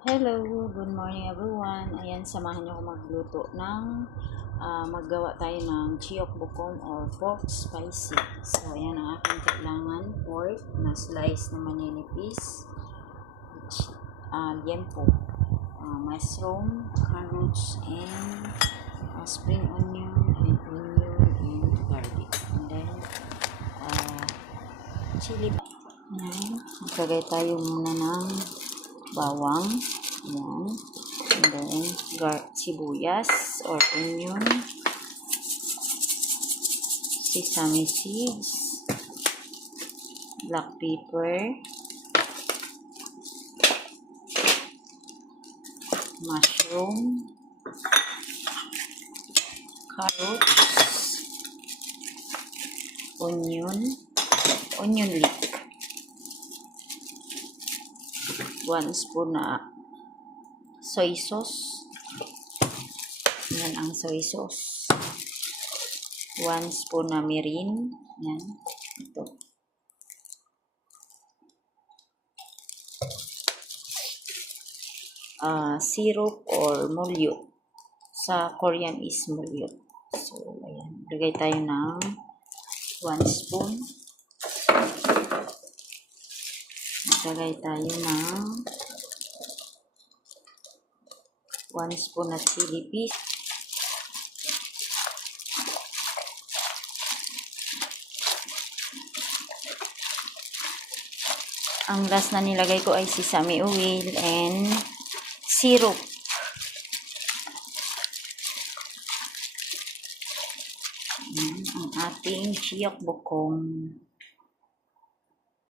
Hello, good morning everyone. Ayan, samahan niyo ako magluto ng maggawa tayo ng chiyok bukom or pork spicy. So, ayan ang aking kailangan. Pork na slice na maninipis, liempo, mushroom, carrots, and spring onion, and garlic. And then, chili. Ayan, magkagay tayo muna ng bawang. Ayan. And then, sibuyas or onion, sesame seeds, black pepper, mushroom, carrots, onion leek, 1 spoon na soy sauce. Yan ang soy sauce. 1 spoon na mirin. Yan. Ito. Syrup or mulyo. Sa Korean is mulyo. So, ayan. Lagay tayo ng 1 spoon. Lagay tayo ng 1 spoon na chili paste. Ang last na nilagay ko ay sesame oil and syrup. Ang ating chiyok bukom.